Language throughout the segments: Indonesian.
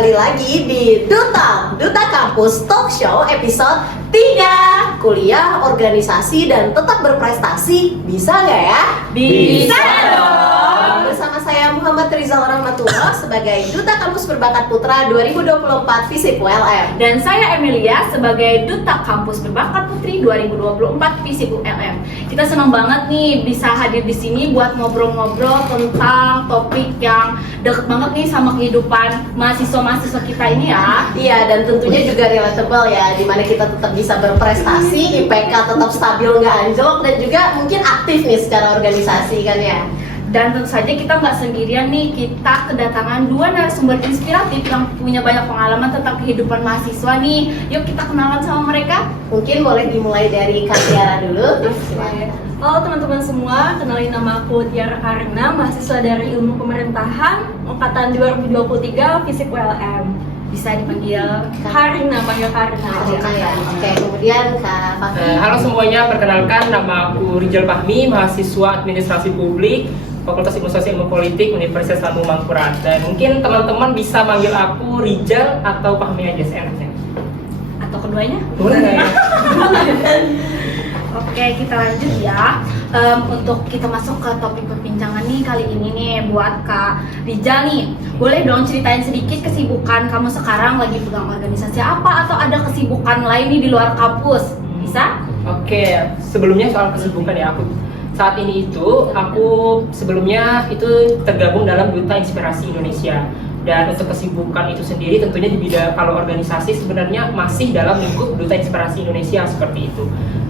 kembali lagi di Duta Kampus Talk Show episode 3. Kuliah, organisasi, dan tetap berprestasi. Bisa nggak ya? Bisa dong! Bersama saya Muhammad Rizal Rahmatullah sebagai Duta Kampus Berbakat Putra 2024 FISIP ULM. Dan saya Emilia sebagai Duta Kampus Berbakat Putri 2024 FISIP ULM. Kita senang banget nih bisa hadir di sini buat ngobrol-ngobrol tentang topik yang deket banget nih sama kehidupan mahasiswa-mahasiswa kita ini ya. Iya, dan tentunya juga relatable ya, dimana kita tetap bisa berprestasi, IPK tetap stabil nggak anjlok, dan juga mungkin aktif nih secara organisasi kan ya. Dan tentu saja kita nggak sendirian nih, kita kedatangan dua narasumber inspiratif yang punya banyak pengalaman tentang kehidupan mahasiswa nih. Yuk kita kenalan sama mereka. Mungkin boleh dimulai dari Kak Tiara dulu. Halo teman-teman semua, kenalin nama aku Tiara Karina, mahasiswa dari Ilmu Pemerintahan Angkatan 2023 FISIP ULM. Bisa dipanggil Karina, panggil Karina. Oke, kemudian Kak Fahmi. Halo semuanya, perkenalkan nama aku Rijal Fahmi, mahasiswa Administrasi Publik Fakultas Ilmu Sosial Ilmu Politik Universitas Lambung Mangkurat. Dan mungkin teman-teman bisa manggil aku Rijal atau Fahmi aja seenaknya. atau keduanya. Boleh. Oke, kita lanjut ya. Untuk kita masuk ke topik perbincangan nih kali ini nih buat Kak Rijal nih. Boleh dong ceritain sedikit kesibukan kamu sekarang, lagi pegang organisasi apa atau ada kesibukan lain nih di luar kampus? Bisa? Oke, sebelumnya soal kesibukan ya, saat ini aku sebelumnya itu tergabung dalam Duta Inspirasi Indonesia. Dan untuk kesibukan itu sendiri tentunya di bidang kalau organisasi sebenarnya masih dalam lingkup Duta Inspirasi Indonesia seperti itu.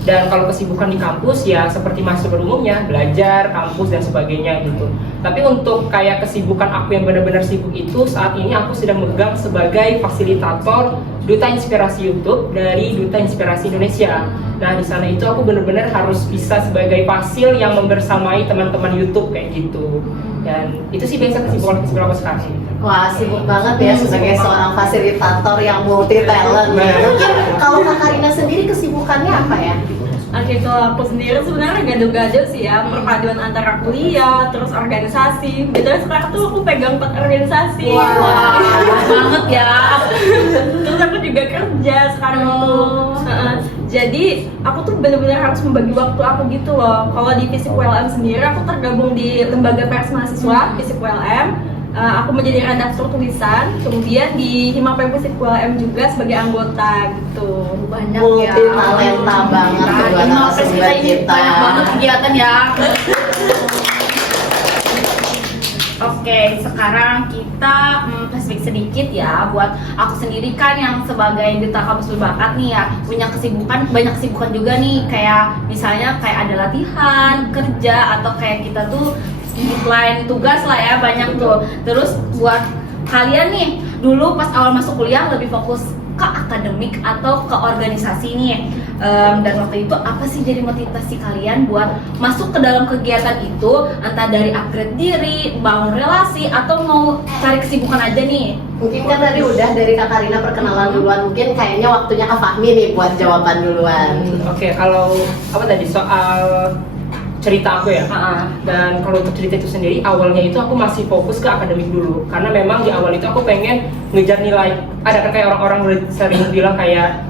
Dan kalau kesibukan di kampus ya seperti mahasiswa umumnya, belajar, kampus dan sebagainya gitu. Tapi untuk kayak kesibukan aku yang benar-benar sibuk itu saat ini aku sedang memegang sebagai fasilitator Duta Inspirasi YouTube dari Duta Inspirasi Indonesia. Nah di sana itu aku benar-benar harus bisa sebagai fasil yang membersamai teman-teman YouTube kayak gitu. Dan itu sih biasa kesibukan aku sekarang. Wah, sibuk banget ya sebagai seorang fasilitator yang multi talent. Mungkin kalau Kak Karina sendiri kesibukannya apa ya? Oke, kalau aku sendiri sebenarnya gado-gado sih ya, perpaduan antara kuliah, terus organisasi. Betul sekarang tuh aku pegang 4 organisasi. Wah, banget ya. Terus aku juga kerja sekarang tuh. Jadi aku tuh benar-benar harus membagi waktu aku gitu loh. Kalau di FISIP ULM sendiri aku tergabung di Lembaga Pers Mahasiswa FISIP ULM. Aku menjadi redaktur tulisan, kemudian di Himapem FISIP ULM juga sebagai anggota gitu. Banyak Multi ya. talenta banget kedua narasumber kita. Banyak banget kegiatan ya. Oke, sekarang kita flashback sedikit ya buat aku sendiri kan yang sebagai Duta Kampus Berbakat nih ya, punya kesibukan, banyak kesibukan juga nih, kayak misalnya kayak ada latihan, kerja, atau kayak kita tuh deadline tugas lah ya, banyak tuh. Terus buat kalian nih, dulu pas awal masuk kuliah lebih fokus ke akademik atau ke organisasi nih, dan waktu itu apa sih jadi motivasi kalian buat masuk ke dalam kegiatan itu, entah dari upgrade diri, bangun relasi, atau mau cari kesibukan aja nih? Mungkin kan tadi udah dari Kak Karina perkenalan duluan, mungkin kayaknya waktunya Kak Fahmi nih buat jawaban duluan. Oke, kalau apa tadi soal cerita aku ya. Dan kalau untuk cerita itu sendiri, awalnya itu aku masih fokus ke akademik dulu, karena memang di awal itu aku pengen ngejar nilai. Ada kan kayak orang-orang sering bilang kayak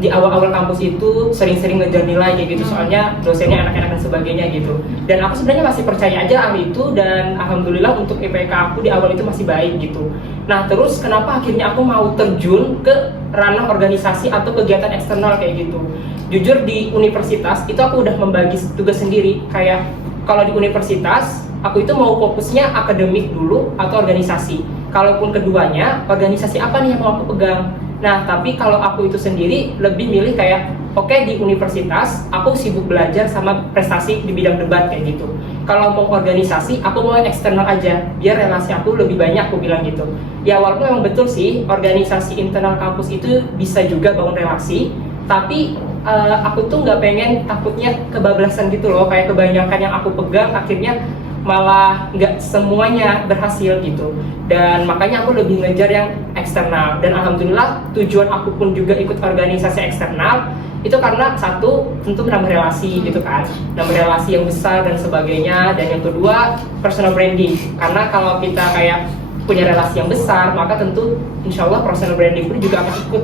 di awal-awal kampus itu sering-sering ngejar nilai kayak gitu, soalnya dosennya enak-enak dan sebagainya gitu. Dan aku sebenarnya masih percaya aja hal itu, dan alhamdulillah untuk IPK aku di awal itu masih baik gitu. Nah terus kenapa akhirnya aku mau terjun ke ranah organisasi atau kegiatan eksternal kayak gitu? Jujur di universitas itu aku udah membagi tugas sendiri, kayak kalau di universitas aku itu mau fokusnya akademik dulu atau organisasi. Kalaupun keduanya, organisasi apa nih yang mau aku pegang? Nah tapi kalau aku itu sendiri lebih milih kayak oke, di universitas aku sibuk belajar sama prestasi di bidang debat kayak gitu. Kalau mau organisasi aku mau eksternal aja, biar relasi aku lebih banyak, aku bilang gitu. Ya walaupun memang betul sih organisasi internal kampus itu bisa juga bangun relasi, tapi aku tuh nggak pengen takutnya kebablasan gitu loh, kayak kebanyakan yang aku pegang akhirnya malah nggak semuanya berhasil gitu. Dan makanya aku lebih ngejar yang eksternal, dan alhamdulillah tujuan aku pun juga ikut organisasi eksternal itu karena satu tentu menambah relasi gitu kan, nambah relasi yang besar dan sebagainya. Dan yang kedua personal branding, karena kalau kita kayak punya relasi yang besar, maka tentu insya Allah personal branding pun juga akan ikut.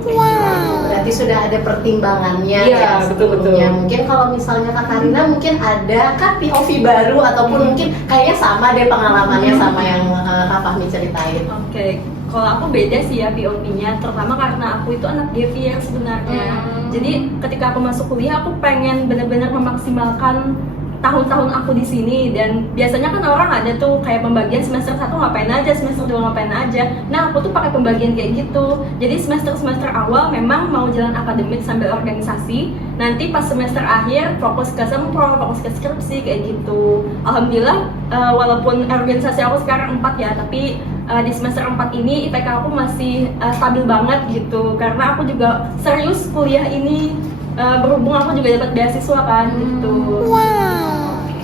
Berarti sudah ada pertimbangannya Iya, ya betul. sebelumnya. Mungkin kalau misalnya Kak Karina mungkin ada kan POV baru ataupun mungkin kayaknya sama deh pengalamannya sama yang Kak Fahmi ceritain. Oke, kalau aku beda sih ya POV-nya, terutama karena aku itu anak gap year sebenarnya. Jadi ketika aku masuk kuliah, aku pengen benar-benar memaksimalkan tahun-tahun aku di sini. Dan biasanya kan orang ada tuh kayak pembagian semester 1 ngapain aja, semester 2 ngapain aja. Nah aku tuh pakai pembagian kayak gitu. Jadi semester awal memang mau jalan akademik sambil organisasi. Nanti pas semester akhir fokus ke sempro, fokus ke skripsi kayak gitu. Alhamdulillah walaupun organisasi aku sekarang 4 ya, tapi di semester 4 ini IPK aku masih stabil banget gitu. Karena aku juga serius kuliah ini, berhubung aku juga dapat beasiswa kan gitu.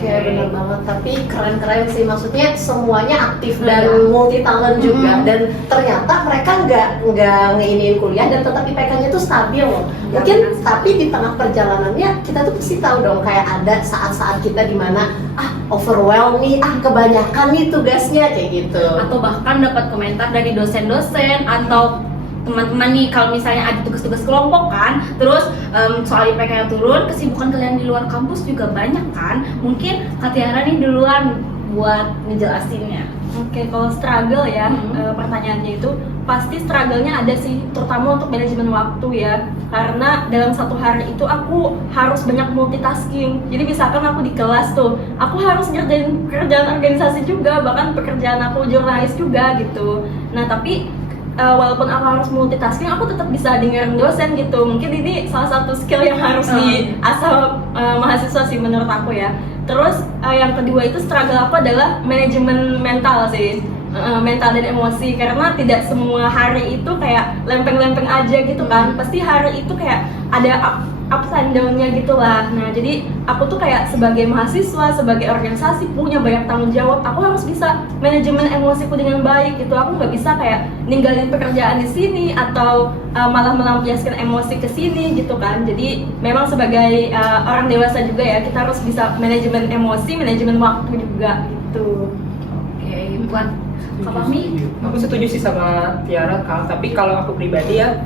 Oke, bener banget. Tapi keren-keren sih, maksudnya semuanya aktif dan multi talent juga. Dan ternyata mereka nggak ngeiniin kuliah dan tetap IPK-nya tuh stabil loh. Mungkin tapi di tengah perjalanannya kita tuh pasti tahu dong kayak ada saat-saat kita dimana overwhelm nih, kebanyakan nih tugasnya kayak gitu. Atau bahkan dapat komentar dari dosen-dosen atau teman-teman nih, kalau misalnya ada tugas-tugas kelompok kan, terus soal IPK yang turun, kesibukan kalian di luar kampus juga banyak kan. Mungkin Kak Tiara nih duluan buat ngejelasinnya. Oke, kalau struggle ya, pertanyaannya itu pasti struggle-nya ada sih, terutama untuk manajemen waktu ya. Karena dalam satu hari itu aku harus banyak multitasking. Jadi misalkan aku di kelas tuh, aku harus ngerjain pekerjaan organisasi juga, bahkan pekerjaan aku jurnalis juga gitu. Nah tapi walaupun aku harus multitasking, aku tetap bisa dengerin dosen gitu. Mungkin ini salah satu skill yang harus diasah mahasiswa sih menurut aku ya. Terus yang kedua itu struggle aku adalah manajemen mental sih, mental dan emosi. Karena tidak semua hari itu kayak lempeng-lempeng aja gitu kan. Pasti hari itu kayak ada ups and down-nya gitu lah. Nah jadi aku tuh kayak sebagai mahasiswa, sebagai organisasi punya banyak tanggung jawab. Aku harus bisa manajemen emosiku dengan baik gitu. Aku nggak bisa kayak ninggalin pekerjaan di sini atau malah melampiaskan emosi ke sini gitu kan. Jadi memang sebagai orang dewasa juga ya, kita harus bisa manajemen emosi, manajemen waktu juga gitu. Oke, buat Kak Fahmi? Aku setuju sih sama Tiara, Kak. Tapi kalau aku pribadi ya,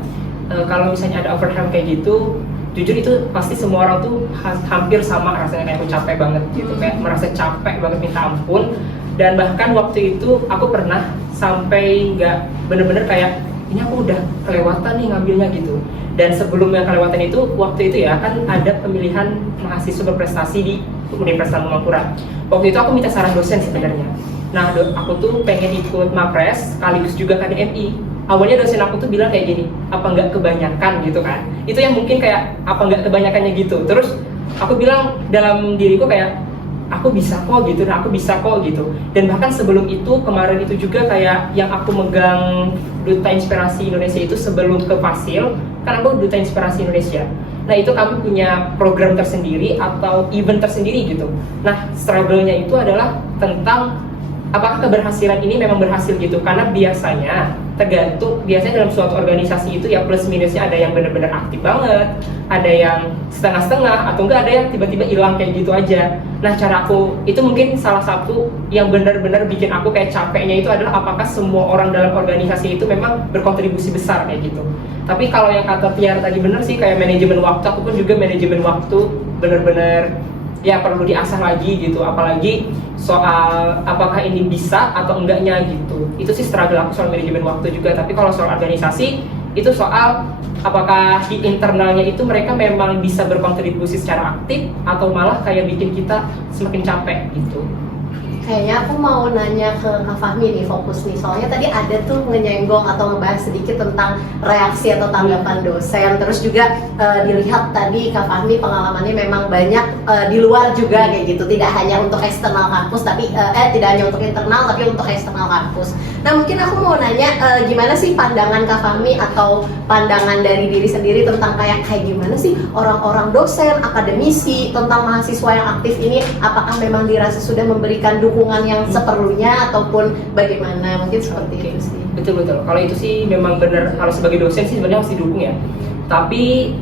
kalau misalnya ada overwhelm kayak gitu, jujur itu pasti semua orang tuh hampir sama rasanya, kayak aku capek banget gitu, kayak merasa capek banget minta ampun. Dan bahkan waktu itu aku pernah sampai nggak bener-bener kayak ini aku udah kelewatan nih ngambilnya gitu. Dan sebelum yang kelewatan itu, waktu itu ya kan ada pemilihan mahasiswa berprestasi di Universitas Muhammadiyah. Waktu itu aku minta saran dosen sebenarnya. Nah aku tuh pengen ikut MAPRES sekaligus juga KDMI. Awalnya dosen aku tuh bilang kayak gini, apa nggak kebanyakan gitu kan. Itu yang mungkin kayak apa nggak kebanyakannya gitu. Terus aku bilang dalam diriku kayak aku bisa kok gitu, aku bisa kok gitu. Dan bahkan sebelum itu, kemarin itu juga kayak yang aku megang Duta Inspirasi Indonesia itu sebelum ke Fasil, kan aku Duta Inspirasi Indonesia. Nah itu kami punya program tersendiri atau event tersendiri gitu. Nah struggle-nya itu adalah tentang apakah keberhasilan ini memang berhasil gitu. Karena biasanya dalam suatu organisasi itu ya plus minusnya, ada yang benar-benar aktif banget, ada yang setengah-setengah, atau enggak ada yang tiba-tiba hilang kayak gitu aja. Nah cara aku itu mungkin salah satu yang benar-benar bikin aku kayak capeknya itu adalah apakah semua orang dalam organisasi itu memang berkontribusi besar kayak gitu. Tapi kalau yang kata Tiara tadi benar sih, kayak manajemen waktu, aku pun juga manajemen waktu benar-benar ya perlu diasah lagi gitu, apalagi soal apakah ini bisa atau enggaknya gitu. Itu sih struggle aku soal manajemen waktu juga. Tapi kalau soal organisasi itu soal apakah di internalnya itu mereka memang bisa berkontribusi secara aktif atau malah kayak bikin kita semakin capek gitu. Kayaknya aku mau nanya ke Kak Fahmi nih, fokus nih, soalnya tadi ada tuh nyenggong atau ngebahas sedikit tentang reaksi atau tanggapan dosen. Terus juga dilihat tadi Kak Fahmi pengalamannya memang banyak di luar juga kayak gitu, tidak hanya untuk eksternal kampus, tapi tidak hanya untuk internal tapi untuk eksternal kampus. Nah mungkin aku mau nanya gimana sih pandangan Kak Fahmi atau pandangan dari diri sendiri tentang kayak gimana sih orang-orang dosen, akademisi tentang mahasiswa yang aktif ini, apakah memang dirasa sudah memberikan dukungan yang seperlunya ataupun bagaimana, mungkin seperti itu sih. Betul. Kalau itu sih memang benar, harus sebagai dosen sih sebenarnya harus didukung ya. Tapi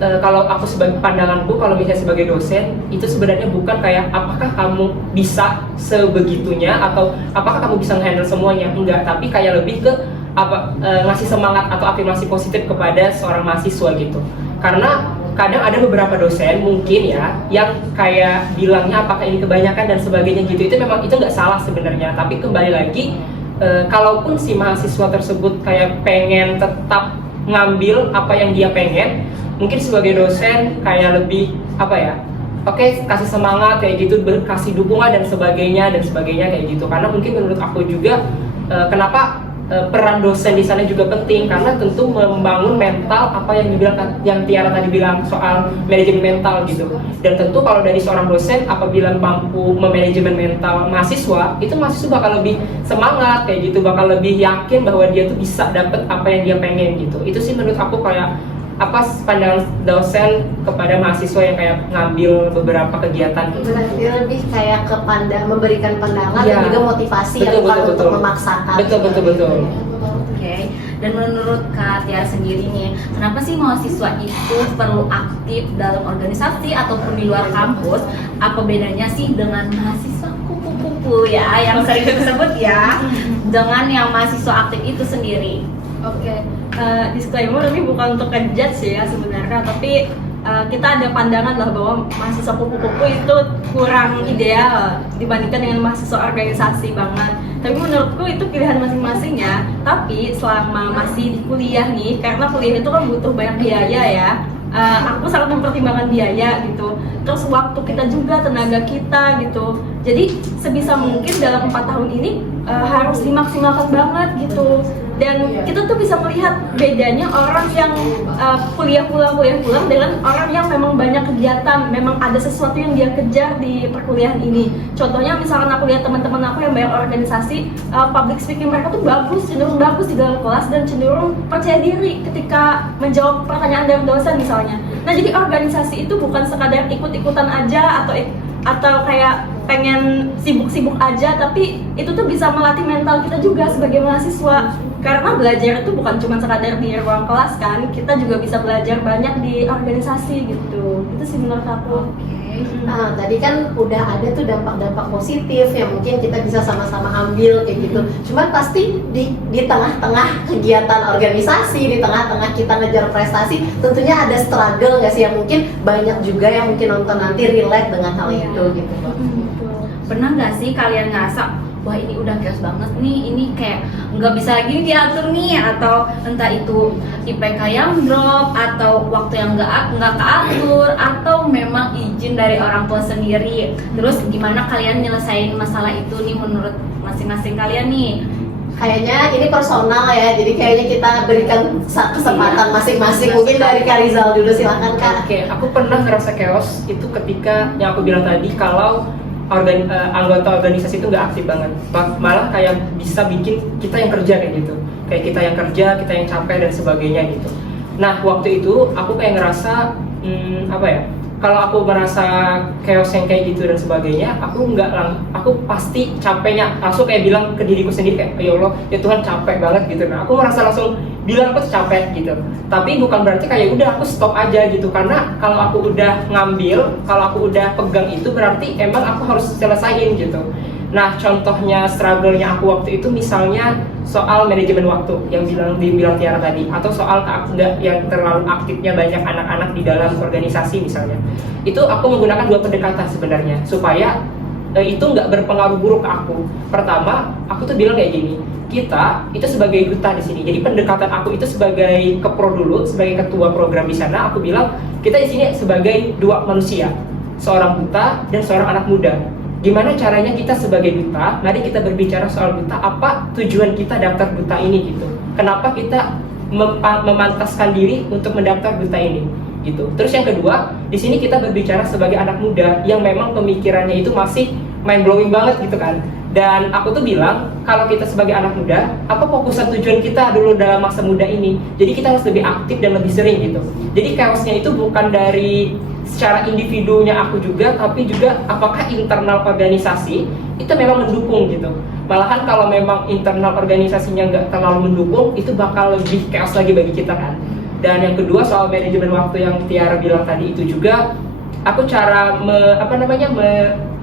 kalau aku sebagai pandanganku, kalau misalnya sebagai dosen itu sebenarnya bukan kayak apakah kamu bisa sebegitunya atau apakah kamu bisa handle semuanya, enggak, tapi kayak lebih ke ngasih semangat atau afirmasi positif kepada seorang mahasiswa gitu. Karena kadang ada beberapa dosen mungkin ya yang kayak bilangnya apakah ini kebanyakan dan sebagainya gitu, itu memang itu nggak salah sebenarnya, tapi kembali lagi kalaupun si mahasiswa tersebut kayak pengen tetap ngambil apa yang dia pengen, mungkin sebagai dosen kayak lebih oke, kasih semangat kayak gitu, kasih dukungan dan sebagainya kayak gitu. Karena mungkin menurut aku juga kenapa peran dosen di sana juga penting, karena tentu membangun mental apa yang dibilang, yang Tiara tadi bilang soal manajemen mental gitu. Dan tentu kalau dari seorang dosen apabila mampu memanajemen mental mahasiswa, itu mahasiswa bakal lebih semangat kayak gitu, bakal lebih yakin bahwa dia tuh bisa dapet apa yang dia pengen gitu. Itu sih menurut aku kayak pandangan dosen kepada mahasiswa yang kayak ngambil beberapa kegiatan gitu. Berarti lebih kayak ke memberikan pandangan Ya. dan juga motivasi Betul, ya, bukan betul, untuk betul. memaksakan. Betul. Oke, dan menurut Kak Tiara sendiri nih, kenapa sih mahasiswa itu perlu aktif dalam organisasi ataupun di luar kampus? Apa bedanya sih dengan mahasiswa kupu-kupu ya, yang sering disebut ya, dengan yang mahasiswa aktif itu sendiri? Oke, disclaimer ini bukan untuk ngejudge sih ya sebenarnya, tapi kita ada pandangan lah bahwa mahasiswa kupu-kupu itu kurang ideal dibandingkan dengan mahasiswa organisasi banget. Tapi menurutku itu pilihan masing-masing ya. Tapi selama masih di kuliah nih, karena kuliah itu kan butuh banyak biaya ya. Aku sangat mempertimbangkan biaya gitu. Terus waktu kita juga, tenaga kita gitu. Jadi sebisa mungkin dalam 4 tahun ini harus dimaksimalkan banget gitu. Dan kita tuh bisa melihat bedanya orang yang kuliah pulang dengan orang yang memang banyak kegiatan, memang ada sesuatu yang dia kejar di perkuliahan ini. Contohnya misalkan aku lihat teman-teman aku yang banyak organisasi, public speaking mereka tuh cenderung bagus di dalam kelas dan cenderung percaya diri ketika menjawab pertanyaan dari dosen misalnya. Nah, jadi organisasi itu bukan sekadar ikut-ikutan aja atau kayak pengen sibuk-sibuk aja, tapi itu tuh bisa melatih mental kita juga sebagai mahasiswa. Karena belajar itu bukan cuma sekadar di ruang kelas kan, kita juga bisa belajar banyak di organisasi gitu. Itu sih menurut aku. Nah, tadi kan udah ada tuh dampak-dampak positif yang mungkin kita bisa sama-sama ambil kayak gitu. Cuman pasti di tengah-tengah kegiatan organisasi, di tengah-tengah kita ngejar prestasi, tentunya ada struggle nggak sih, yang mungkin banyak juga yang mungkin nonton nanti relate dengan hal itu gitu. Pernah nggak sih kalian ngerasa, wah ini udah chaos banget nih, ini kayak nggak bisa lagi diatur nih, atau entah itu IPK yang drop, atau waktu yang nggak keatur, atau memang izin dari orang tua sendiri. Terus gimana kalian nyelesain masalah itu nih menurut masing-masing kalian nih? Kayaknya ini personal ya, jadi kayaknya kita berikan kesempatan masing-masing. Mungkin dari Kak Rizal dulu, silakan Kak. Oke, aku pernah ngerasa chaos itu ketika yang aku bilang tadi, kalau anggota organisasi itu nggak aktif banget, malah kayak bisa bikin kita yang kerja kayak gitu, kayak kita yang kerja, kita yang capek dan sebagainya gitu. Nah, waktu itu aku kayak ngerasa kalau aku merasa chaos yang kayak gitu dan sebagainya, aku pasti capeknya langsung kayak bilang ke diriku sendiri kayak, ya Allah, ya Tuhan, capek banget gitu. Nah, aku merasa langsung bilang aku capek gitu. Tapi bukan berarti kayak udah aku stop aja gitu, karena kalau aku udah ngambil, kalau aku udah pegang itu berarti emang aku harus selesaiin gitu. Nah, contohnya struggle-nya aku waktu itu misalnya soal manajemen waktu yang dibilang Tiara tadi, atau soal yang terlalu aktifnya banyak anak-anak di dalam organisasi misalnya. Itu aku menggunakan 2 pendekatan sebenarnya supaya itu nggak berpengaruh buruk ke aku. Pertama, aku tuh bilang kayak gini, kita itu sebagai duta di sini. Jadi pendekatan aku itu sebagai kepro dulu, sebagai ketua program di sana, aku bilang kita di sini sebagai 2 manusia, seorang duta dan seorang anak muda. Gimana caranya kita sebagai duta, mari kita berbicara soal duta, apa tujuan kita daftar duta ini gitu. Kenapa kita memantaskan diri untuk mendaftar duta ini gitu. Terus yang kedua, di sini kita berbicara sebagai anak muda yang memang pemikirannya itu masih mind blowing banget gitu kan. Dan aku tuh bilang, kalau kita sebagai anak muda, apa fokusan tujuan kita dulu dalam masa muda ini? Jadi kita harus lebih aktif dan lebih sering gitu. Jadi chaosnya itu bukan dari secara individunya aku juga, tapi juga apakah internal organisasi itu memang mendukung gitu. Malahan kalau memang internal organisasinya nggak terlalu mendukung, itu bakal lebih chaos lagi bagi kita kan. Dan yang kedua soal manajemen waktu yang Tiara bilang tadi itu juga, aku cara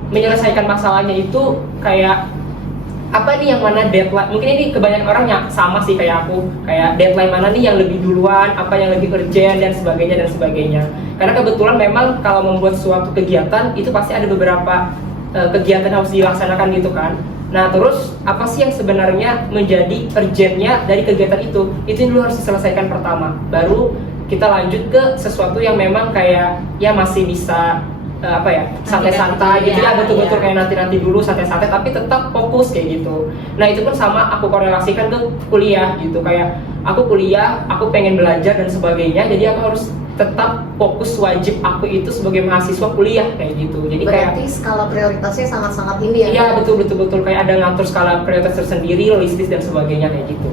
menyelesaikan masalahnya itu kayak apa nih yang mana deadline, mungkin ini kebanyakan orang yang sama sih kayak aku, kayak deadline mana nih yang lebih duluan, apa yang lebih urgent dan sebagainya. Karena kebetulan memang kalau membuat suatu kegiatan itu pasti ada beberapa kegiatan harus dilaksanakan gitu kan. Nah terus apa sih yang sebenarnya menjadi urgentnya dari kegiatan itu dulu harus diselesaikan pertama, baru kita lanjut ke sesuatu yang memang kayak ya masih bisa santai-santai gitu ya, betul-betul kayak nanti dulu santai-santai tapi tetap fokus kayak gitu. Nah itu pun sama aku korelasikan ke kuliah gitu, kayak aku kuliah, aku pengen belajar dan sebagainya, jadi aku harus tetap fokus, wajib aku itu sebagai mahasiswa kuliah kayak gitu. Jadi berarti skala prioritasnya sangat-sangat ini ya? Iya betul kayak ada ngatur skala prioritas tersendiri, logistis dan sebagainya kayak gitu.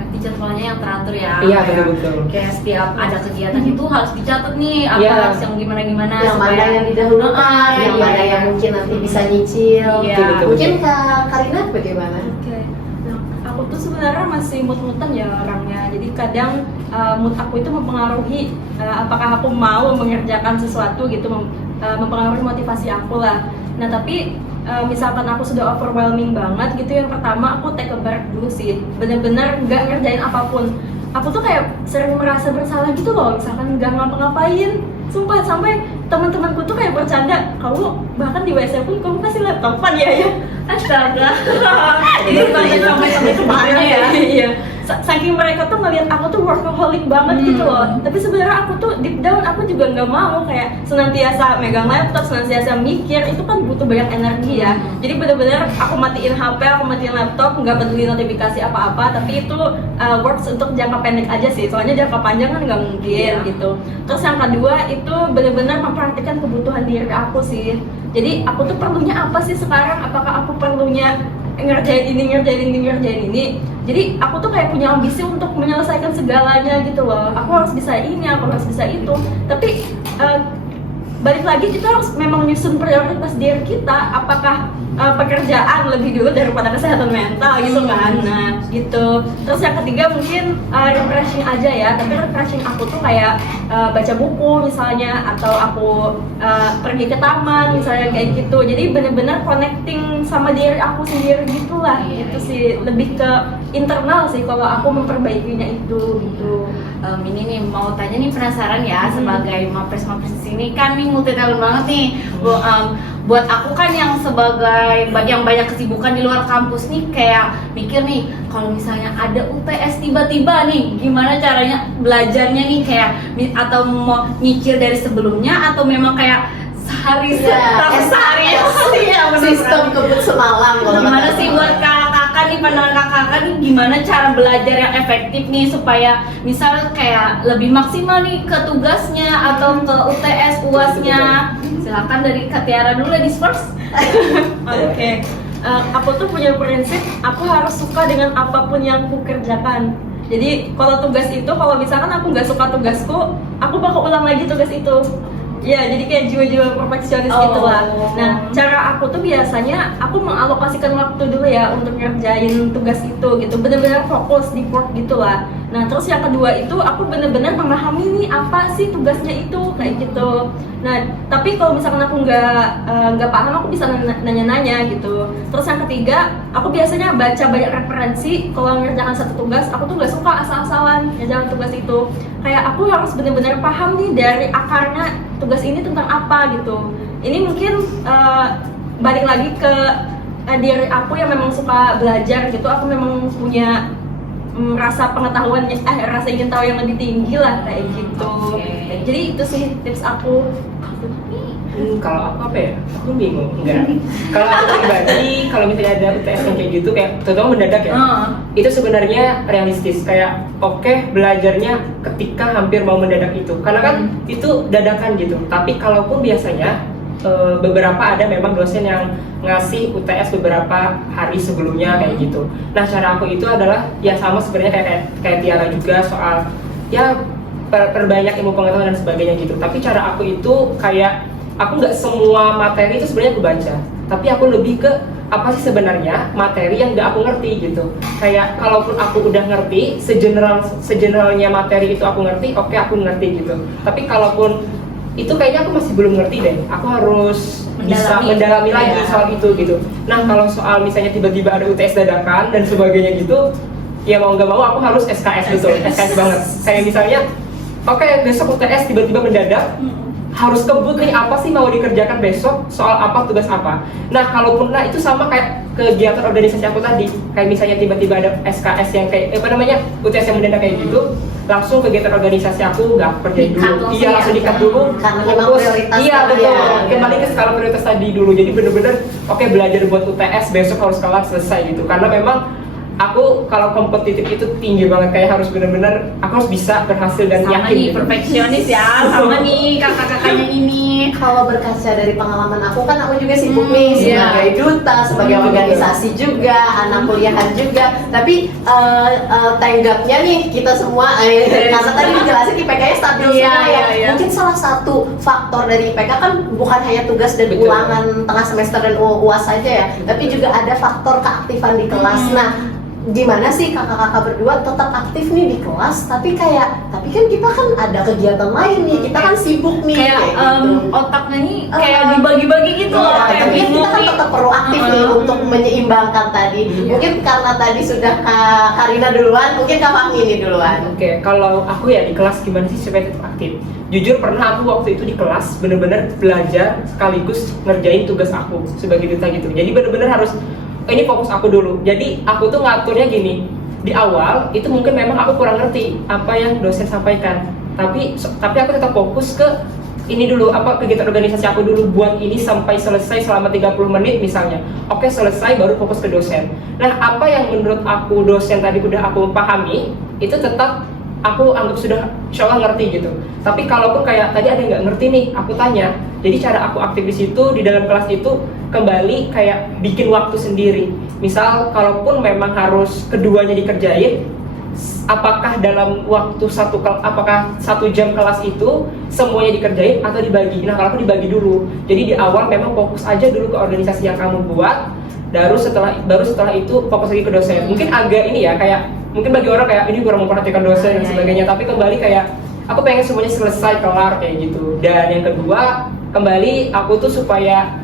Berarti jadwalnya yang teratur ya? Iya betul. Kayak setiap ada kegiatan itu harus dicatat nih apa harus yang gimana yang mana yang didahulukan, yang mana yang mungkin nanti bisa nyicil. Betul. Mungkin Kak Karina bagaimana? Aku tuh sebenarnya masih mut-mutan ya orangnya, jadi kadang mood aku itu mempengaruhi apakah aku mau mengerjakan sesuatu gitu, mempengaruhi motivasi aku lah. Nah tapi misalkan aku sudah overwhelming banget gitu, yang pertama aku take a break dulu sih, bener-bener nggak ngerjain apapun. Aku tuh kayak sering merasa bersalah gitu loh, misalkan nggak ngapa-ngapain, sumpah sampai teman-temanku tuh kayak bercanda, kamu bahkan di WC pun kamu kasih laptopan ya. Astaga. Jadi sampai kemana ya? Iya. Saking mereka tuh ngeliat aku tuh workaholic banget gitu loh. Tapi sebenarnya aku tuh deep down aku juga nggak mau kayak senantiasa megang laptop, senantiasa mikir, itu kan butuh banyak energi ya. Jadi benar-benar aku matiin HP, aku matiin laptop, nggak peduli notifikasi apa-apa. Tapi itu works untuk jangka pendek aja sih. Soalnya jangka panjang kan nggak mungkin gitu. Terus yang kedua itu benar-benar memperhatikan kebutuhan diri aku sih. Jadi aku tuh perlunya apa sih sekarang? Apakah aku perlunya ngerjain ini? Jadi aku tuh kayak punya ambisi untuk menyelesaikan segalanya gitu loh. Aku harus bisa ini, aku harus bisa itu. Tapi balik lagi kita harus memang nyusun prioritas diri kita. Apakah pekerjaan lebih dulu daripada kesehatan mental gitu kan? Nah gitu. Terus yang ketiga mungkin refreshing aja ya. Tapi refreshing aku tuh kayak baca buku misalnya, atau aku pergi ke taman misalnya kayak gitu. Jadi bener-bener connecting sama diri aku sendiri gitulah. Itu sih lebih ke internal sih kalau aku memperbaikinya itu gitu. Ini nih mau tanya nih, penasaran ya, sebagai mapres di sini kan nih multi talent banget nih. Buat aku kan yang sebagai yang banyak kesibukan di luar kampus nih, kayak mikir nih kalau misalnya ada UTS tiba-tiba nih, gimana caranya belajarnya nih, kayak atau mau nyicil dari sebelumnya atau memang kayak sehari Sistem kebut semalam. Gimana sih buat kakak nih, pandangan kakak nih gimana cara belajar yang efektif nih supaya misal kayak lebih maksimal nih ke tugasnya atau ke UTS UASnya? Silakan dari Kak Tiara dulu, ladies first. Oke. Aku tuh punya prinsip, aku harus suka dengan apapun yang aku kerjakan. Jadi kalau tugas itu, kalau misalkan aku nggak suka tugasku, aku bakal ulang lagi tugas itu. Ya, jadi kayak jiwa-jiwa perfeksionis gitu lah. Nah, cara aku tuh biasanya aku mengalokasikan waktu dulu ya untuk ngerjain tugas itu gitu. Bener-bener fokus di work gitu lah. Nah, terus yang kedua itu aku bener-bener memahami nih apa sih tugasnya itu kayak gitu. Nah, tapi kalau misalkan aku nggak paham, aku bisa nanya-nanya gitu. Terus yang ketiga, aku biasanya baca banyak referensi. Kalau ngerjakan satu tugas, aku tuh nggak suka asal-asalan ngerjakan tugas itu. Kayak aku harus bener-bener paham nih dari akarnya tugas ini tentang apa gitu. Ini mungkin balik lagi ke diri aku yang memang suka belajar gitu. Aku memang punya rasa pengetahuan, rasa ingin tahu yang lebih tinggi lah kayak gitu. Jadi itu sih tips aku. Kalau aku apa ya? Aku bingung. Enggak. Kalau aku pribadi, kalau misalnya ada UTS yang kayak gitu, kayak terutama mendadak ya, itu sebenarnya realistis. Kayak oke, belajarnya ketika hampir mau mendadak itu, karena kan itu dadakan gitu. Tapi kalaupun biasanya beberapa ada memang dosen yang ngasih UTS beberapa hari sebelumnya kayak gitu. Nah cara aku itu adalah ya sama sebenarnya kayak Tiara juga, soal ya perbanyak ilmu pengetahuan dan sebagainya gitu. Tapi cara aku itu kayak aku nggak semua materi itu sebenarnya aku baca, tapi aku lebih ke apa sih sebenarnya materi yang gak aku ngerti gitu. Kayak kalaupun aku udah ngerti, segeneralnya materi itu aku ngerti, oke aku ngerti gitu. Tapi kalaupun itu kayaknya aku masih belum ngerti deh. Aku harus bisa mendalami lagi soal itu gitu. Nah kalau soal misalnya tiba-tiba ada UTS dadakan dan sebagainya gitu, ya mau nggak mau aku harus SKS gitu, SKS banget. Kayak misalnya, oke besok UTS tiba-tiba mendadak, harus kebut nih apa sih mau dikerjakan besok, soal apa, tugas apa. Nah kalaupun itu sama kayak kegiatan organisasi aku tadi, kayak misalnya tiba-tiba ada SKS yang kayak UTS yang mendadak kayak gitu, langsung kegiatan organisasi aku nggak kerjain dulu. Iya langsung dikat dulu. Karena memang prioritas. Iya betul. Ya. Kembali ke skala prioritas tadi dulu. Jadi bener-bener oke belajar buat UTS besok harus kelar selesai gitu. Karena memang aku kalau kompetitif itu tinggi banget, kayak harus bener-bener aku harus bisa berhasil dan sama yakin nih gitu. perfeksionis ya, sama nih kakak-kakaknya ini. Kalau berkaca dari pengalaman aku kan aku juga sibuk nih sebagai duta, sebagai organisasi juga, anak kuliahan juga. Tapi tanggapnya nih kita semua karena tadi dijelasin IPK-nya stabil semua ya. Mungkin salah satu faktor dari IPK kan bukan hanya tugas dan Betul. ulangan tengah semester dan UAS saja ya, tapi juga ada faktor keaktifan di kelas. Nah, gimana sih kakak-kakak berdua tetap aktif nih di kelas, tapi kan kita kan ada kegiatan lain nih, kita kan sibuk nih Kayak gitu. otaknya nih kayak dibagi-bagi gitu loh, Iya, kayak tapi kita bingung kan nih. tetap perlu aktif nih untuk menyeimbangkan tadi. Mungkin karena tadi sudah Kak Karina duluan, mungkin Kak Fahmi nih duluan. Oke, kalau aku ya di kelas gimana sih supaya tetap aktif? Jujur pernah aku waktu itu di kelas bener-bener belajar sekaligus ngerjain tugas aku sebagai duta gitu. Jadi bener-bener harus ini fokus aku dulu. Jadi aku tuh ngaturnya gini. Di awal itu mungkin memang aku kurang ngerti apa yang dosen sampaikan. Tapi aku tetap fokus ke ini dulu, apa kegiatan organisasi aku dulu buat ini sampai selesai selama 30 menit misalnya. Oke, selesai baru fokus ke dosen. Nah, apa yang menurut aku dosen tadi udah aku pahami, itu tetap aku anggap sudah insya Allah ngerti gitu. Tapi kalaupun kayak tadi ada yang nggak ngerti nih, aku tanya. Jadi cara aku aktif di situ di dalam kelas itu kembali kayak bikin waktu sendiri. Misal kalaupun memang harus keduanya dikerjain, apakah dalam waktu apakah 1 jam kelas itu semuanya dikerjain atau dibagi? Nah kalau aku dibagi dulu. Jadi di awal memang fokus aja dulu ke organisasi yang kamu buat, baru setelah itu fokus lagi ke dosen. Mungkin agak ini ya kayak mungkin bagi orang kayak ini kurang memperhatikan dosen dan sebagainya, tapi kembali kayak aku pengen semuanya selesai kelar kayak gitu. Dan yang kedua kembali aku tuh supaya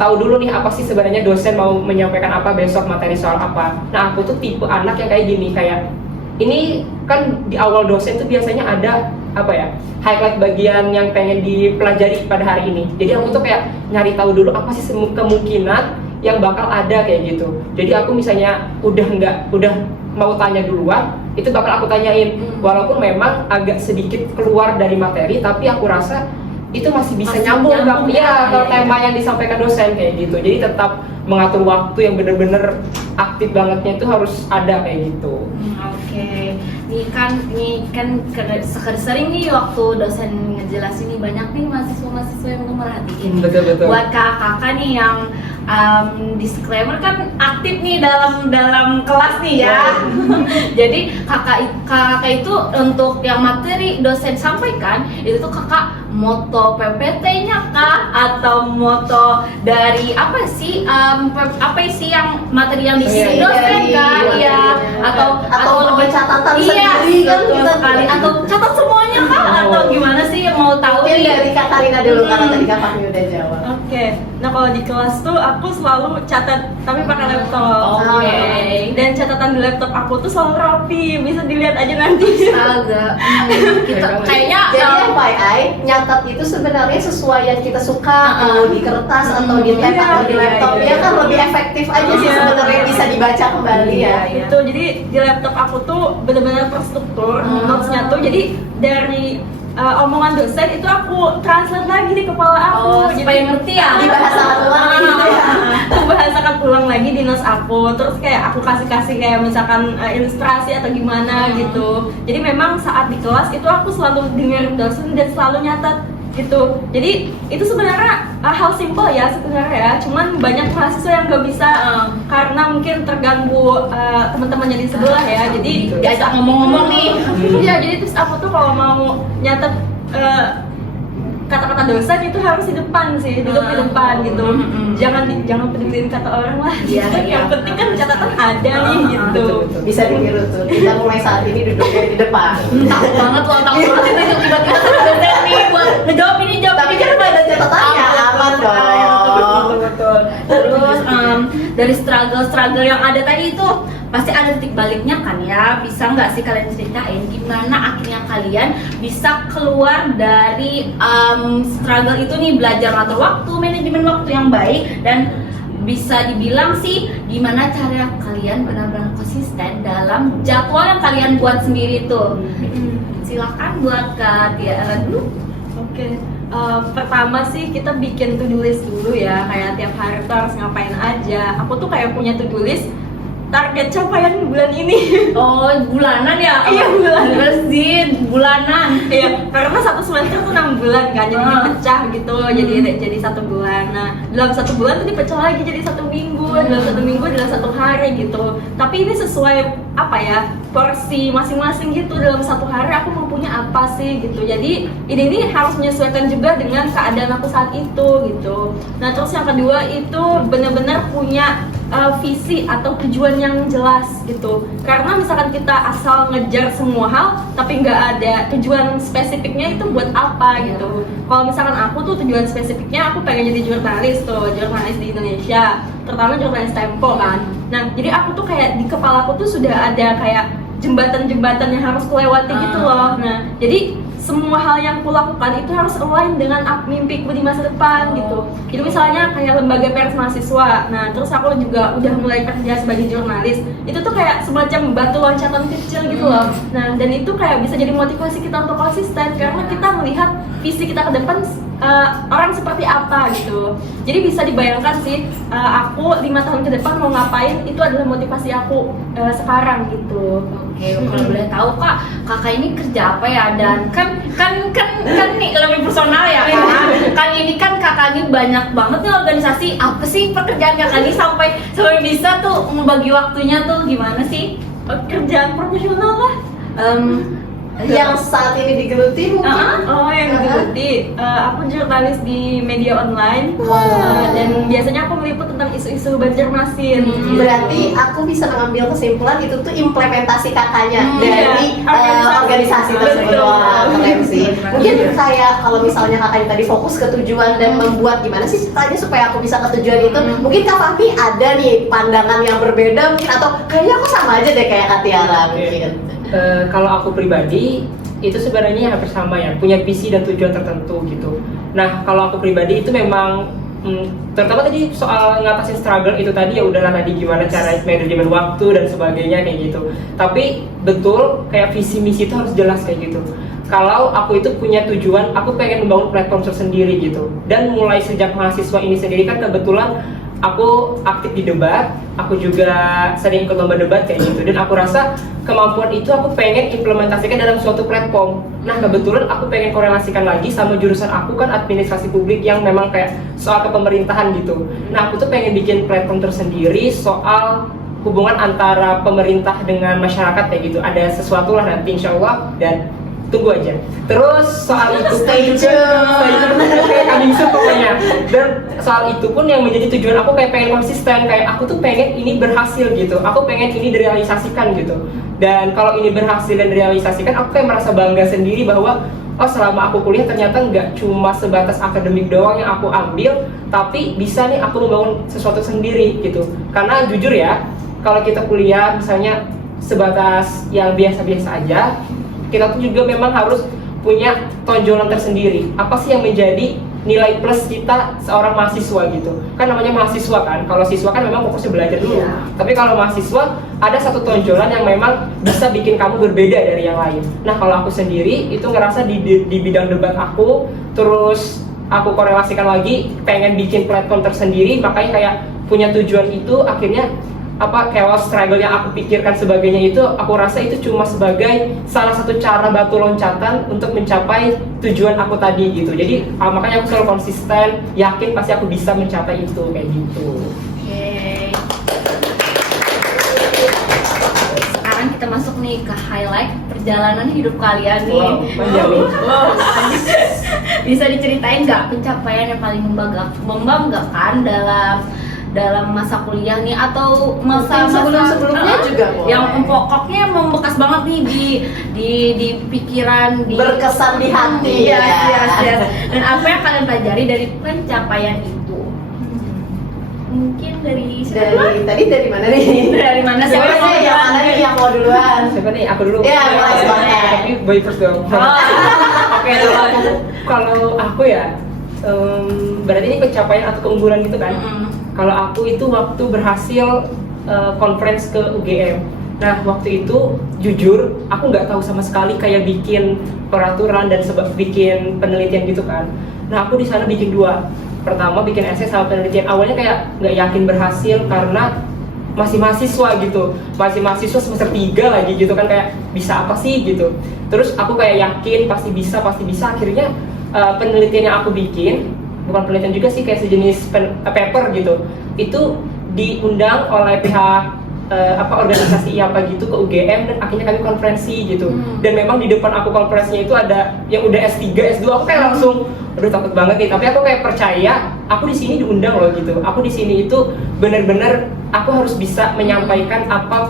tahu dulu nih apa sih sebenarnya dosen mau menyampaikan apa besok, materi soal apa. Nah aku tuh tipe anak yang kayak gini, kayak ini kan di awal dosen tuh biasanya ada apa ya, highlight bagian yang pengen dipelajari pada hari ini. Jadi aku tuh kayak nyari tahu dulu apa sih kemungkinan yang bakal ada kayak gitu. Jadi aku misalnya udah mau tanya duluan, itu bakal aku tanyain. Walaupun memang agak sedikit keluar dari materi, tapi aku rasa itu masih bisa nyambung ke tema yang disampaikan dosen kayak gitu. Jadi tetap mengatur waktu yang bener-bener aktif bangetnya itu harus ada kayak gitu. Oke. Nih kan sering nih waktu dosen ngejelasin nih banyak nih mahasiswa yang merhatiin. Betul. Buat kakak nih yang disclaimer kan aktif nih dalam kelas nih ya. Jadi kakak itu untuk yang materi dosen sampaikan itu tuh kakak moto PPT-nya kah atau moto dari apa sih yang materi yang disini dosen kan? Iya. Atau lebih catatan iya, sendiri kan kita kali atau catat semuanya kah atau gimana sih mau tahu mungkin nih? dari Kak Karina dulu karena tadi Kak Fahmi udah jawab. Oke, nah kalau di kelas tuh aku selalu catat tapi pakai laptop. Oke. Dan catatan di laptop aku tuh selalu rapi, bisa dilihat aja nanti. Agak kita kayaknya Jadi FYI, nyatat itu sebenarnya sesuai yang kita suka, mau di kertas atau di tab Iya, atau di iya, laptop, iya. ya kan lebih efektif aja sih Iya. sebenarnya bisa dibaca kembali ya. Itu jadi di laptop aku tuh benar-benar terstruktur notes-nya tuh. Jadi dari omongan dosen itu aku translate lagi di kepala aku. supaya ngerti ya. Dibahasakan ulang gitu ya. Aku bahasakan ulang lagi di notes aku. Terus kayak aku kasih kayak misalkan ilustrasi atau gimana gitu. Jadi memang saat di kelas itu aku selalu dengerin dosen dan selalu nyatat gitu. Jadi itu sebenarnya hal simpel ya sebenarnya ya. Cuman banyak mahasiswa yang nggak bisa karena mungkin terganggu teman-temannya di sebelah ya. Jadi Diajak ngomong-ngomong nih. Iya, jadi terus aku tuh kalau mau nyatet kata-kata dosen itu harus di depan sih, duduk di depan gitu. Jangan peduliin kata orang lah. Iya, Yang iya. penting kan catatan ada nih gitu. Bisa ditiru tuh. Kita mulai saat ini duduknya di depan. Takut banget loh, takut banget itu tiba-tiba sama dosen nih buat ngejawab ini jawab Tapi kan udah ada catatannya, aman dong. Betul. Terus dari struggle yang ada tadi itu pasti ada titik baliknya kan ya. Bisa nggak sih kalian ceritain gimana akhirnya kalian bisa keluar dari struggle itu nih, belajar ngatur waktu, manajemen waktu yang baik, dan bisa dibilang sih gimana cara kalian benar-benar konsisten dalam jadwal yang kalian buat sendiri tuh. Silakan buat Kak Tiara dulu. Oke. Pertama sih kita bikin to-do list dulu ya, kayak tiap hari tuh harus ngapain aja. Aku tuh kayak punya to-do list target capaian bulan ini. Oh, bulanan ya? Iya, bulanan. Terus bulanan. Iya, karena satu semester tuh 6 bulan kan, jadi dipecah gitu, jadi 1 bulan. Nah, dalam 1 bulan tuh dipecah lagi jadi 1 minggu, dalam 1 minggu dalam 1 hari gitu. Tapi ini sesuai apa ya, porsi masing-masing gitu. Dalam 1 hari aku mau punya apa sih gitu. Jadi ini harus menyesuaikan juga dengan keadaan aku saat itu gitu. Nah, terus yang kedua itu benar-benar punya visi atau tujuan yang jelas gitu. Karena misalkan kita asal ngejar semua hal tapi nggak ada tujuan spesifiknya, itu buat apa gitu. Kalau misalkan aku tuh tujuan spesifiknya aku pengen jadi jurnalis di Indonesia, terutama jurnalis Tempo kan. Nah, jadi aku tuh kayak di kepala aku tuh sudah ada kayak jembatan-jembatan yang harus kulewati gitu loh. Nah, jadi semua hal yang kulakukan itu harus align dengan mimpiku di masa depan gitu. Jadi misalnya kayak lembaga pers mahasiswa, nah terus aku juga udah mulai kerja sebagai jurnalis, itu tuh kayak semacam batu loncatan kecil gitu loh. Nah, dan itu kayak bisa jadi motivasi kita untuk konsisten karena kita melihat visi kita ke depan orang seperti apa gitu. Jadi bisa dibayangkan sih, aku 5 tahun ke depan mau ngapain, itu adalah motivasi aku sekarang gitu. Oke, kalau boleh tahu Kak, kakak ini kerja apa ya? Dan kan nih lebih personal ya Kak. Kan ini kan kakak ini banyak banget nih organisasi. Apa sih pekerjaan kakak ini sampai bisa tuh membagi waktunya tuh gimana sih? Kerjaan profesional lah. Yang saat ini digeluti mungkin. Oh, yang digeluti. Aku jurnalis di media online. Dan biasanya aku meliput tentang isu-isu Banjarmasin. Berarti aku bisa mengambil kesimpulan itu tuh implementasi kakaknya dari organisasi tersebut. Betul. Wah, keren sih. Mungkin kayak kalau misalnya kakaknya tadi fokus ke tujuan dan membuat gimana sih ceritanya supaya aku bisa ke tujuan itu. Mungkin Kak Fahmi ada nih pandangan yang berbeda mungkin, atau kayaknya aku sama aja deh kayak Kak Tiara mungkin. Kalau aku pribadi itu sebenarnya hampir sama ya, punya visi dan tujuan tertentu gitu. Nah, kalau aku pribadi itu memang terutama tadi soal ngatasin struggle itu tadi, ya udahlah tadi gimana cara manajemen waktu dan sebagainya kayak gitu. Tapi betul kayak visi misi itu harus jelas kayak gitu. Kalau aku itu punya tujuan, aku pengen membangun platform tersendiri gitu. Dan mulai sejak mahasiswa ini sendiri kan kebetulan aku aktif di debat, aku juga sering ikut lomba debat kayak gitu. Dan aku rasa kemampuan itu aku pengen implementasikan dalam suatu platform. Nah, kebetulan aku pengen korelasikan lagi sama jurusan aku kan administrasi publik yang memang kayak soal kepemerintahan gitu. Nah, aku tuh pengen bikin platform tersendiri soal hubungan antara pemerintah dengan masyarakat kayak gitu. Ada sesuatu lah nanti insya Allah, dan tunggu aja. Terus soal itu Stay tune. kayak kambing sup pokoknya. Dan soal itu pun yang menjadi tujuan aku kayak pengen konsisten, kayak aku tuh pengen ini berhasil gitu. Aku pengen ini direalisasikan gitu. Dan kalau ini berhasil dan direalisasikan, aku kayak merasa bangga sendiri bahwa oh, selama aku kuliah ternyata nggak cuma sebatas akademik doang yang aku ambil, tapi bisa nih aku membangun sesuatu sendiri gitu. Karena jujur ya, kalau kita kuliah misalnya sebatas yang biasa-biasa aja, kita tuh juga memang harus punya tonjolan tersendiri. Apa sih yang menjadi nilai plus kita seorang mahasiswa gitu? Kan namanya mahasiswa kan, kalau siswa kan memang fokusnya belajar dulu. Tapi kalau mahasiswa ada satu tonjolan yang memang bisa bikin kamu berbeda dari yang lain. Nah, kalau aku sendiri itu ngerasa di bidang debat aku, terus aku korelasikan lagi pengen bikin platform tersendiri, makanya kayak punya tujuan itu akhirnya kayak struggle yang aku pikirkan sebagainya itu aku rasa itu cuma sebagai salah satu cara batu loncatan untuk mencapai tujuan aku tadi gitu. Jadi makanya aku selalu konsisten, yakin pasti aku bisa mencapai itu kayak gitu. Oke. Sekarang kita masuk nih ke highlight perjalanan hidup kalian nih. Wow, panjang nih. bisa diceritain nggak pencapaian yang paling membanggakan dalam masa kuliah nih atau masa-masa sebelum-sebelumnya juga boleh. yang pokoknya membekas banget nih di pikiran, Berkesan di hati. Yes. Dan apa yang kalian pelajari dari pencapaian itu? Mungkin dari Dari mana nih? dari mana sih? Siapa sih yang mana nih yang mau duluan? Siapa nih? Aku dulu. Ya, boleh, boleh. Tapi boy first dong. Oh. Oke, kalau aku ya, berarti ini pencapaian atau keunggulan gitu kan? Kalau aku itu waktu berhasil conference ke UGM. Nah, waktu itu jujur aku nggak tahu sama sekali kayak bikin peraturan dan bikin penelitian gitu kan. Nah, aku di sana bikin dua. Pertama bikin essay sama penelitian. Awalnya kayak nggak yakin berhasil karena masih mahasiswa gitu, masih mahasiswa semester 3 lagi gitu kan, kayak bisa apa sih gitu. Terus aku kayak yakin pasti bisa. Akhirnya penelitian yang aku bikin, bukan penelitian juga sih, kayak sejenis paper gitu, itu diundang oleh pihak organisasi apa gitu ke UGM, dan akhirnya kami konferensi gitu. Dan memang di depan aku konferensinya itu ada yang udah S3, S2, aku kayak langsung aduh takut banget nih, tapi aku kayak percaya aku di sini diundang loh gitu. Aku di sini itu benar-benar aku harus bisa menyampaikan apa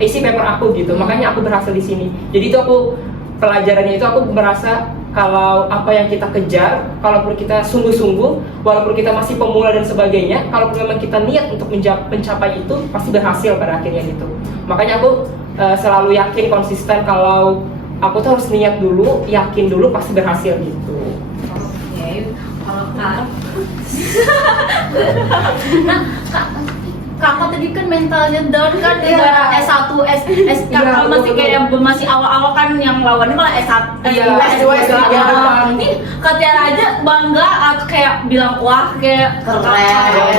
isi paper aku gitu. Makanya aku berhasil di sini. Jadi itu aku pelajarannya itu aku merasa kalau apa yang kita kejar, kalaupun kita sungguh-sungguh, walaupun kita masih pemula dan sebagainya, kalaupun memang kita niat untuk mencapai itu, pasti berhasil pada akhirnya gitu. Makanya aku selalu yakin, konsisten kalau aku tuh harus niat dulu, yakin dulu, pasti berhasil gitu. Oke, kalau Kak. Nah, Kakak tadi kan mentalnya down kan, gara S1, S3 kalau masih kayak masih awal-awal kan, yang lawannya malah S1, S2, S3. Ini Kak Tiara aja bangga atau kayak bilang wah kayak Keren.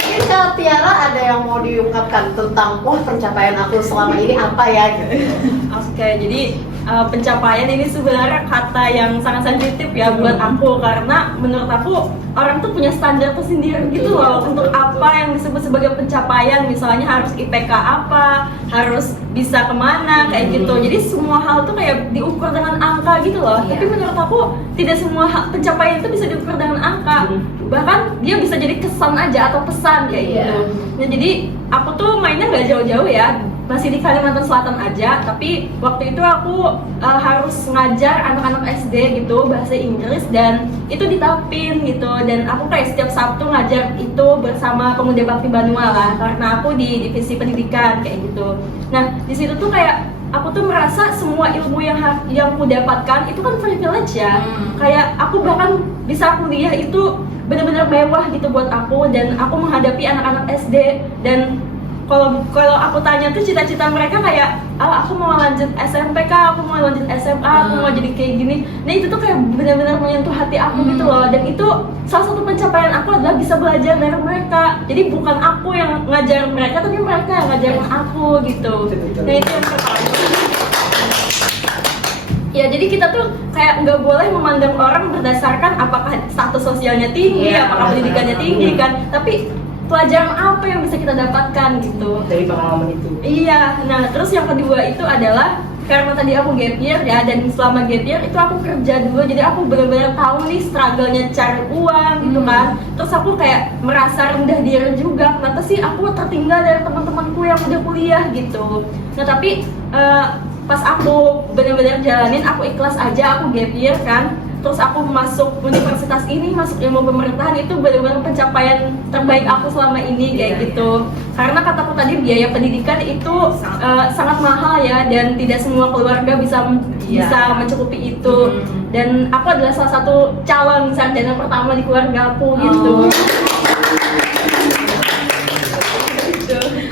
Mungkin Kak Tiara ada yang mau diungkapkan tentang wah pencapaian aku selama ini apa ya gitu. Oke, jadi pencapaian ini sebenarnya kata yang sangat sensitif ya buat aku, karena menurut aku orang tuh punya standar tersendiri gitu loh untuk apa yang disebut sebagai pencapaian. Misalnya harus IPK apa, harus bisa kemana kayak gitu. Jadi semua hal tuh kayak diukur dengan angka gitu loh. Tapi menurut aku tidak semua pencapaian itu bisa diukur dengan angka. Bahkan dia bisa jadi kesan aja atau pesan kayak gitu. Nah, jadi aku tuh mainnya nggak jauh-jauh ya, masih di Kalimantan Selatan aja, tapi waktu itu aku harus ngajar anak-anak SD gitu bahasa Inggris, dan itu ditapin gitu. Dan aku kayak setiap Sabtu ngajar itu bersama Pemuda Bakti Banua lah, karena aku di divisi pendidikan kayak gitu. Nah, di situ tuh kayak aku tuh merasa semua ilmu yang aku dapatkan itu kan privilege ya. Kayak aku bahkan bisa kuliah itu benar-benar mewah gitu buat aku, dan aku menghadapi anak-anak SD. Dan kalau aku tanya tuh cita-cita mereka kayak aku mau lanjut SMPK, aku mau lanjut SMA, aku mau jadi kayak gini. Nah, itu tuh kayak benar-benar menyentuh hati aku gitu loh. Dan itu salah satu pencapaian aku adalah bisa belajar dari mereka. Jadi bukan aku yang ngajar mereka, tapi mereka yang ngajarin aku gitu. Nah, itu yang pertama. Ya, jadi kita tuh kayak nggak boleh memandang orang berdasarkan apakah status sosialnya tinggi, apakah pendidikannya tinggi kan, tapi pelajaran apa yang bisa kita dapatkan gitu Dari pengalaman itu. Iya. Nah, terus yang kedua itu adalah karena tadi aku gap year ya, dan selama gap year itu aku kerja dulu, jadi aku benar-benar tahu nih struggle-nya cari uang gitu kan. Terus aku kayak merasa rendah diri juga, kenapa sih aku tertinggal dari teman-temanku yang udah kuliah gitu. Nah, tapi pas aku benar-benar jalanin, aku ikhlas aja, aku gap year kan. Terus aku masuk universitas ini, masuk ilmu pemerintahan, itu benar-benar pencapaian terbaik aku selama ini kayak gitu. Karena kataku tadi biaya pendidikan itu sangat mahal ya, dan tidak semua keluarga bisa mencukupi itu. Dan aku adalah salah satu calon sarjana pertama di keluarga aku gitu.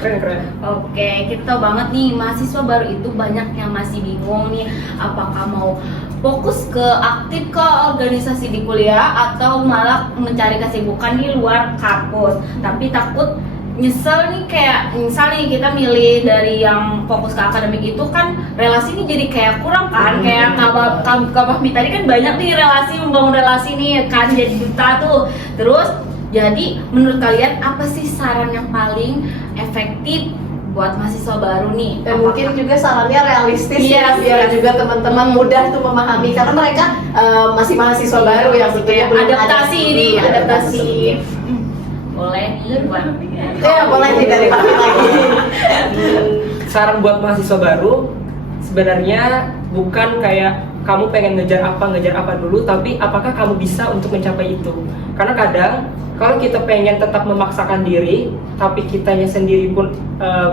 Keren. Oke, kita tahu banget nih mahasiswa baru itu banyak yang masih bingung nih apakah mau fokus ke aktif ke organisasi di kuliah atau malah mencari kesibukan di luar kampus. Tapi takut nyesel nih, kayak misal nih kita milih dari yang fokus ke akademik itu kan relasi ini jadi kayak kurang kan, kayak Kak Fahmi tadi kan banyak nih membangun relasi nih kan jadi duta tuh. Terus jadi menurut kalian apa sih saran yang paling efektif buat mahasiswa baru nih? Dan mungkin juga sarannya realistis Yes, ya, biar yes. juga teman-teman mudah tuh memahami karena mereka masih mahasiswa baru yang sebetulnya belum adaptasi ini, adaptasi. Boleh nih buat Boleh nih dari Fahmi lagi. Saran buat mahasiswa baru sebenarnya bukan kayak kamu pengen ngejar apa dulu, tapi apakah kamu bisa untuk mencapai itu. Karena kadang kalau kita pengen tetap memaksakan diri tapi kitanya sendiri pun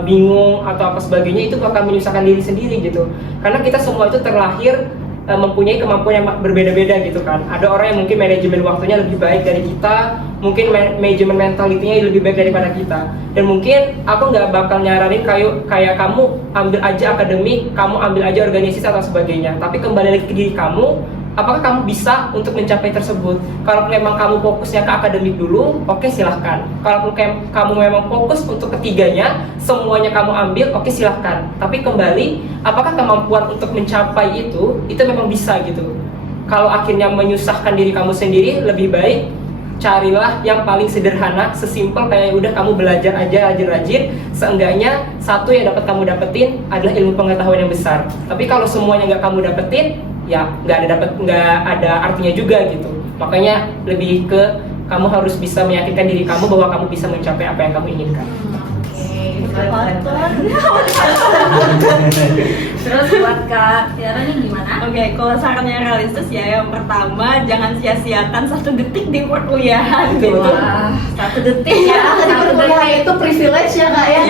bingung atau apa sebagainya, itu bakal menyusahkan diri sendiri gitu. Karena kita semua itu terlahir mempunyai kemampuan yang berbeda-beda gitu kan. Ada orang yang mungkin manajemen waktunya lebih baik dari kita, mungkin manajemen mentalitinya lebih baik daripada kita. Dan mungkin aku nggak bakal nyaranin kayak kamu ambil aja akademik, kamu ambil aja organisasi atau sebagainya. Tapi kembali lagi ke diri kamu, apakah kamu bisa untuk mencapai tersebut? Kalau memang kamu fokusnya ke akademik dulu, oke silahkan. Kalau kamu memang fokus untuk ketiganya, semuanya kamu ambil, oke silahkan. Tapi kembali, apakah kemampuan untuk mencapai itu memang bisa gitu? Kalau akhirnya menyusahkan diri kamu sendiri, lebih baik carilah yang paling sederhana, sesimpel kayak udah kamu belajar aja rajin-rajin. Seenggaknya satu yang dapat kamu dapetin adalah ilmu pengetahuan yang besar. Tapi kalau semuanya nggak kamu dapetin, ya nggak ada artinya juga gitu. Makanya lebih ke kamu harus bisa meyakinkan diri kamu bahwa kamu bisa mencapai apa yang kamu inginkan. Terus buat Kak Tiara nih gimana? Oke, kalau sarannya realistis ya, yang pertama jangan sia-siakan 1 detik di perkuliahan gitu. Wah, 1 detik ya, Tadi perkuliahan itu privilege ya Kak ya.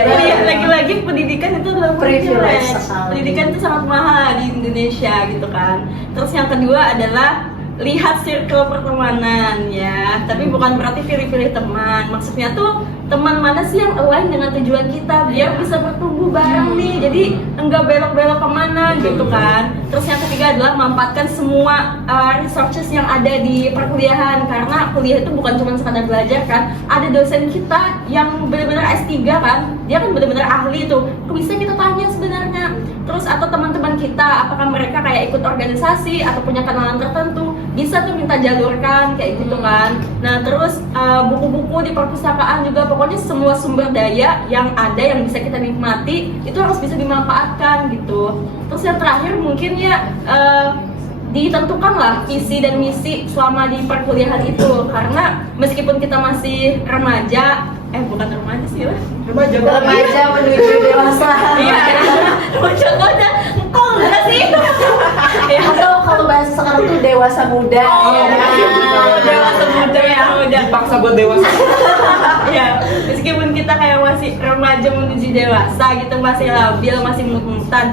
Tapi lagi-lagi pendidikan itu adalah Privilege privilege. sekali. Pendidikan itu sangat mahal di Indonesia gitu kan. Terus yang kedua adalah lihat circle pertemanan ya, tapi bukan berarti pilih-pilih teman. Maksudnya tuh teman mana sih yang align dengan tujuan kita biar bisa bertumbuh bareng nih. Jadi enggak belok-belok kemana gitu kan. Terus yang ketiga adalah manfaatkan semua resources yang ada di perkuliahan, karena kuliah itu bukan cuma sekadar belajar kan. Ada dosen kita yang benar-benar S3 kan, dia kan benar-benar ahli tuh. Bisa kita tanya sebenarnya. Terus atau teman-teman kita, apakah mereka kayak ikut organisasi atau punya kenalan tertentu, bisa tuh minta jalurkan kayak gitu kan. Nah terus buku-buku di perpustakaan juga, pokoknya semua sumber daya yang ada yang bisa kita nikmati itu harus bisa dimanfaatkan gitu. Terus yang terakhir mungkin ya ditentukanlah visi dan misi selama di perkuliahan itu, karena meskipun kita masih remaja, bukan remaja sih lah, Remaja menuju dewasa. iya, remaja engkau enggak sih? Ya, Atau kalau bahasa sekarang tuh dewasa muda. dewasa muda ya, udah Dipaksa buat dewasa. ya, meskipun kita kayak masih remaja menuju dewasa gitu, masih labil, masih mut-mutan,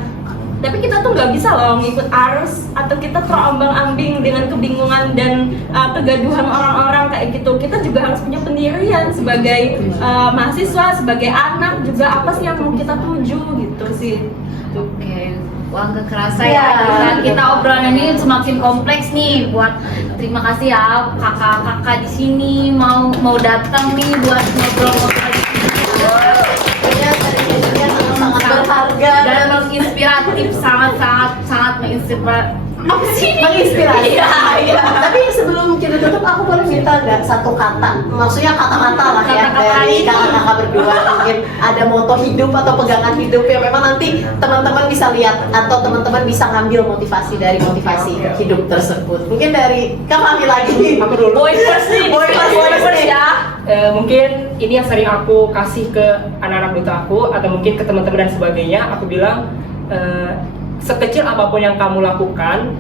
tapi kita tuh nggak bisa loh ngikut arus atau kita terombang-ambing dengan kebingungan dan kegaduhan orang-orang kayak gitu. Kita juga harus punya pendirian sebagai mahasiswa, sebagai anak juga, apa sih yang mau kita tuju gitu sih. Oke, wah nggak kerasa Ya. ya kita obrolan ini semakin kompleks nih. Buat terima kasih ya kakak-kakak di sini mau datang nih buat ngobrol-ngobrol di sini. Ya, tadinya sangat berharga Dan menginspiratif, sangat menginspiratif. Apa sih? menginspirasi. Iya. Tapi sebelum kita tutup, aku boleh minta nggak satu kata? Maksudnya kata-kata lah ya Kata-kata dari ini. kakak-kakak berdua. Mungkin ada moto hidup atau pegangan hidup yang memang nanti teman-teman bisa lihat atau teman-teman bisa ngambil motivasi dari motivasi hidup tersebut. Mungkin dari Kak Fahmi lagi. Aku dulu. Boy first nih, Boy first ya. Mungkin ini yang sering aku kasih ke anak-anak duta aku atau mungkin ke teman-teman dan sebagainya. Aku bilang sekecil apapun yang kamu lakukan,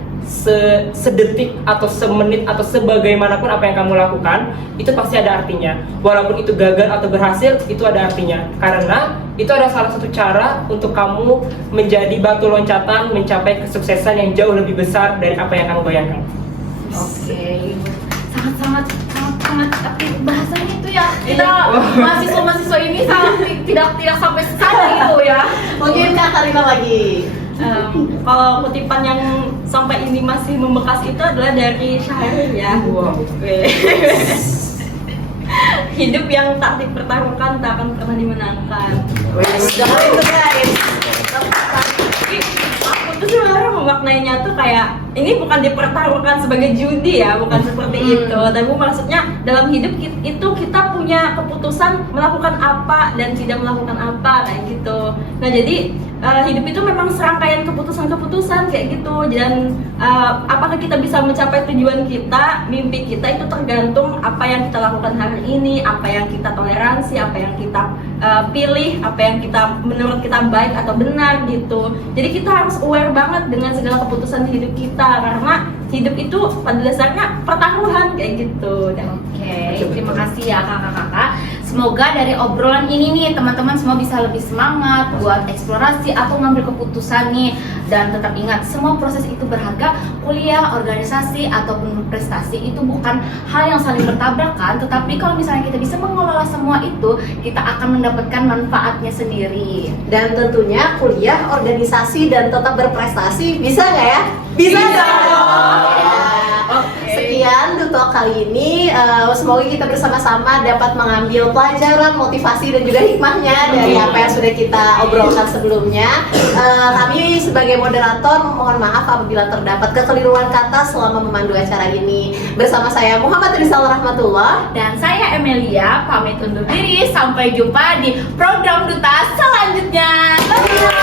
sedetik atau semenit atau sebagaimanapun apa yang kamu lakukan, itu pasti ada artinya. Walaupun itu gagal atau berhasil, itu ada artinya. Karena itu adalah salah satu cara untuk kamu menjadi batu loncatan mencapai kesuksesan yang jauh lebih besar dari apa yang kamu bayangkan. Oke, sangat aktif bahasanya itu ya. Kita mahasiswa ini sangat tidak sampai sana gitu ya. Mungkin Kak Karina lagi. Kalau kutipan yang sampai ini masih membekas itu adalah dari syair ya. Wow. Hidup yang tak dipertaruhkan tak akan pernah dimenangkan. Jangan itu guys. Jadi, aku tuh sebenarnya memaknainya tuh kayak ini bukan dipertaruhkan sebagai judi ya, bukan seperti itu. Tapi maksudnya dalam hidup itu kita punya keputusan melakukan apa dan tidak melakukan apa kayak gitu. Nah jadi hidup itu memang serangkaian keputusan-keputusan kayak gitu. Dan apakah kita bisa mencapai tujuan kita, mimpi kita itu tergantung apa yang kita lakukan hari ini, apa yang kita toleransi, apa yang kita pilih, apa yang kita menurut kita baik atau benar gitu. Jadi kita harus aware banget dengan segala keputusan di hidup kita, karena hidup itu pada dasarnya pertaruhan kayak gitu. Dan Oke, terima kasih ya kakak-kakak. Semoga dari obrolan ini nih teman-teman semua bisa lebih semangat buat eksplorasi atau ngambil keputusan nih. Dan tetap ingat, semua proses itu berharga. Kuliah, organisasi, ataupun prestasi itu bukan hal yang saling bertabrakan. Tetapi kalau misalnya kita bisa mengelola semua itu, kita akan mendapatkan manfaatnya sendiri. Dan tentunya kuliah, organisasi, dan tetap berprestasi bisa nggak ya? Bisa dong! Ya. Sekian tutorial kali ini, semoga kita bersama-sama dapat mengambil pelajaran, motivasi, dan juga hikmahnya dari apa yang sudah kita obrolkan sebelumnya. Kami sebagai moderator mohon maaf apabila terdapat kekeliruan kata selama memandu acara ini. Bersama saya Muhammad Rizal Rahmatullah. Dan saya Emelia, pamit undur diri. Sampai jumpa di program Duta selanjutnya. Bye!